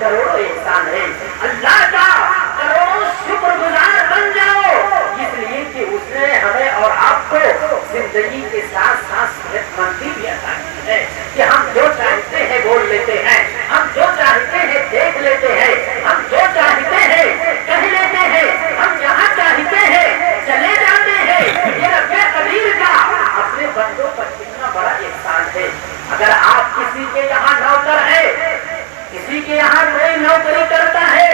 کروڑوں احسان ہے. اللہ کا کروڑوں شکر گزار بن جاؤ، اس لیے کہ اس نے ہمیں اور آپ کو زندگی کے ساتھ ساتھ صحت مندی بھی عطا کی ہے کہ ہم جو چاہتے ہیں بول لیتے ہیں، ہم جو چاہتے ہیں دیکھ لیتے ہیں، ہم جو چاہتے ہیں کہہ لیتے ہیں، ہم جہاں چاہتے ہیں چلے جاتے ہیں. یہ رب قدیر کا اپنے بندوں پر کتنا بڑا احسان ہے. اگر آپ کسی کے یہاں نوکر ہے، کسی کے یہاں کوئی نوکری کرتا ہے،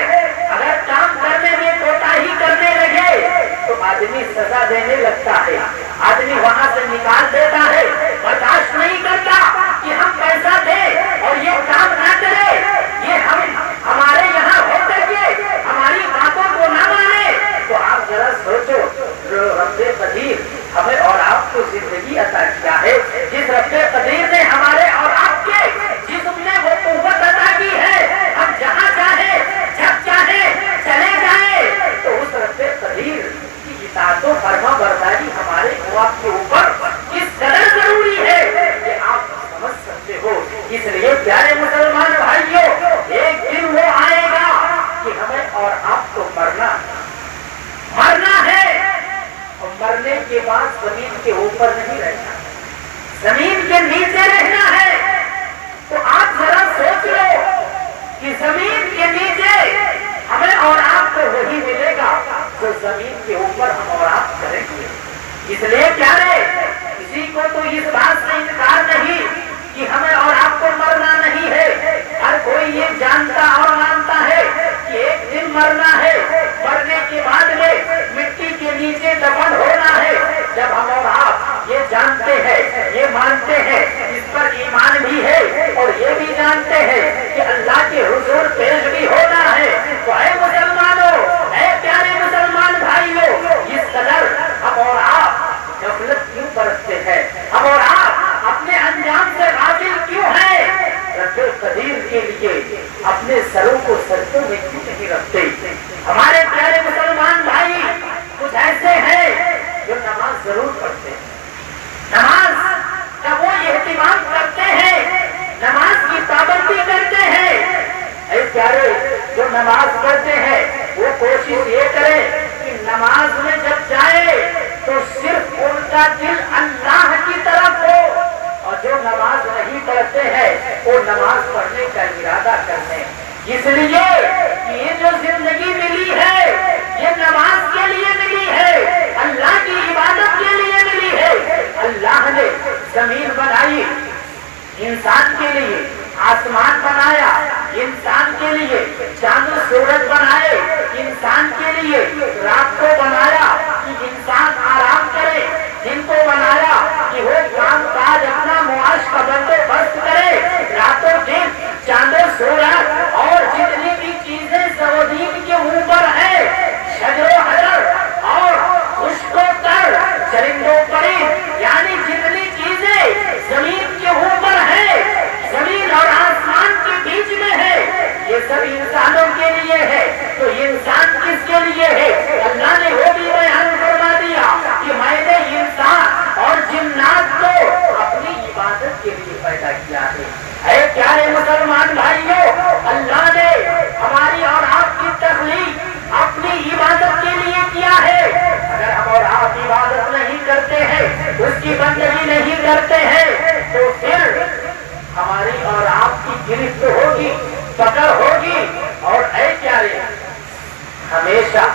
اگر کام کرنے میں کوتاہی کرنے لگے تو آدمی سزا دینے لگتا ہے، آدمی وہاں سے نکال دیتا ہے، برداشت نہیں کرتا کہ ہم پیسہ دیں اور یہ کام نہ کرے، یہ ہمارے یہاں ہو کر کے ہماری باتوں کو نہ مانے. تو آپ ذرا سوچو، جو رب قدیر ہمیں اور آپ کو زندگی عطا کیا ہے، جس رب قدیر نے ہمارے اور آپ کے جسم نے وہ قوت عطا کی ہے، ہم جہاں چاہے جب چاہے چلے جائیں، تو اس رب قدیر کی اطاعت و فرما برداری ہمارے آپ کے اوپر کس قدر ضروری ہے یہ آپ سمجھ سکتے ہو. اس لیے پیارے مسلمان بھائیوں، ایک دن وہ آئے گا کہ ہمیں اور آپ کو مرنا ہے، اور مرنے کے بعد زمین کے اوپر نہیں رہنا، زمین کے نیچے رہنا ہے. تو آپ ذرا سوچ لو کہ زمین کے نیچے ہمیں اور آپ کو وہی ملے گا جو زمین کے اوپر ہم اور آپ کریں گے. اس لیے پیارے، کسی کو تو اس بات سے انکار نہیں کہ ہمیں اور آپ کو مرنا نہیں ہے. ہر کوئی یہ جانتا اور مانتا ہے کہ ایک دن مرنا ہے، مرنے کے بعد میں مٹی کے نیچے دفن ہونا ہے. جب ہم اور آپ یہ جانتے ہیں، یہ مانتے ہیں، اس پر ایمان بھی ہے اور یہ بھی جانتے ہیں کہ اللہ کے حضور پیش بھی ہونا ہے، تو اے مسلمانوں، اے پیارے مسلمان بھائیوں، اس قدر ہم اور آپ غفلت کیوں برتتے ہیں، ہم اور آپ اپنے انجام سے غافل کیوں ہیں؟ رب قدیر کے لیے اپنے سروں کو سجدوں میں کیوں نہیں رکھتے؟ ہمارے پیارے مسلمان بھائی کچھ ایسے ہیں جو نماز ضرور پڑھتے ہیں، نماز کا وہ اہتمام کرتے ہیں، نماز کی پابندی کرتے ہیں. اے پیارے، جو نماز پڑھتے ہیں وہ کوشش یہ کریں کہ نماز میں جب جائے تو صرف ان کا دل اللہ کی طرف ہو، اور جو نماز نہیں پڑھتے ہیں وہ نماز پڑھنے کا ارادہ کرتے ہیں. اس لیے یہ جو زندگی ملی ہے یہ نماز کے لیے ملی ہے، اللہ کی عبادت کے لیے ملی ہے. اللہ نے زمین بنائی انسان کے لیے، آسمان بنایا انسان کے لیے، چاند و سورج بنائے انسان کے لیے، رات کو بنایا کہ انسان آرام کرے، دن کو بنایا کہ وہ کام کاج اپنا معاش کا بندوبست کرے. راتوں دن چاند و سورج اور جتنی بھی چیزیں زمین کے اوپر ہے، شجر و حجر اور خشک و تر، چرندوں پرند، یعنی جتنی چیزیں زمین کے اوپر ہے، زمین اور آسمان کے بیچ میں ہے، یہ سب انسانوں کے لیے ہے. تو انسان کس کے لیے ہے؟ اللہ نے وہ بھی بیان فرما دیا کہ میں نے انسان اور جنات کو اپنی عبادت کے لیے پیدا کیا ہے. اے پیارے مسلمان بھائیوں، اللہ نے ہماری اور آپ کی تخلیق اپنی عبادت کے لیے کیا ہے. اگر ہم اور آپ عبادت نہیں کرتے ہیں، اس کی بندگی نہیں کرتے ہیں، تو پھر ہماری اور آپ کی گرفت ہوگی، پکڑ ہوگی. اور اے پیارے، ہمیشہ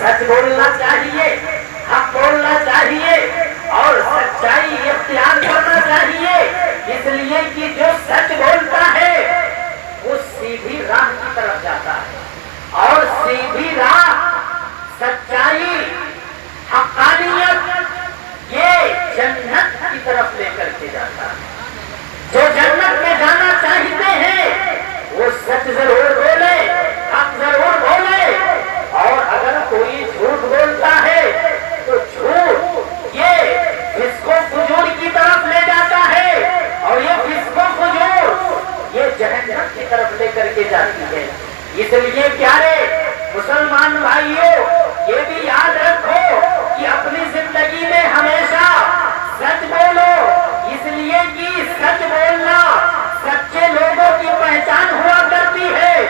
سچ بولنا چاہیے، حق بولنا چاہیے اور سچائی اختیار کرنا چاہیے. اس لیے کہ جو سچ بولتا ہے وہ سیدھی راہ کی طرف جاتا ہے، اور سیدھی راہ، سچائی، حقانیت یہ جنت کی طرف لے کر کے جاتا ہے. جو جنت میں جانا چاہتے ہیں وہ سچ ضرور بولے، حق ضرور بولے. اور اگر کوئی جھوٹ بولتا ہے تو جھوٹ یہ فسق و فجور کی طرف لے جاتا ہے، اور یہ فسق و فجور یہ جہنم کی طرف لے کر کے جاتی ہے. اس لیے پیارے مسلمان بھائیوں، یہ بھی یاد رکھو کہ اپنی زندگی میں ہمیشہ سچ بولو. اس لیے کہ سچ بولنا سچے لوگوں کی پہچان ہوا کرتی ہے.